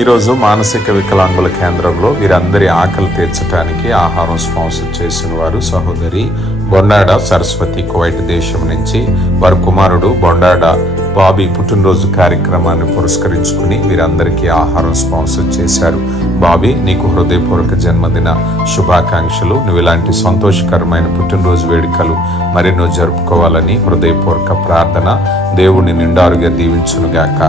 ఈరోజు మానసిక వికలాంగుల కేంద్రంలో వీరందరి ఆకలి తీర్చడానికి ఆహారం స్పాన్సర్ చేసిన వారు సహోదరి బొండాడ సరస్వతి, కువైట్ దేశం నుంచి. వారి కుమారుడు బొండాడ బాబీ పుట్టినరోజు కార్యక్రమాన్ని పురస్కరించుకుని వీరందరికీ ఆహారం స్పాన్సర్ చేశారు. బాబీ, నీకు హృదయపూర్వక జన్మదిన శుభాకాంక్షలు. నువ్వు ఇలాంటి సంతోషకరమైన పుట్టినరోజు వేడుకలు మరెన్నో జరుపుకోవాలని హృదయపూర్వక ప్రార్థన. దేవుని నిండారుగా దీవించునుగాక.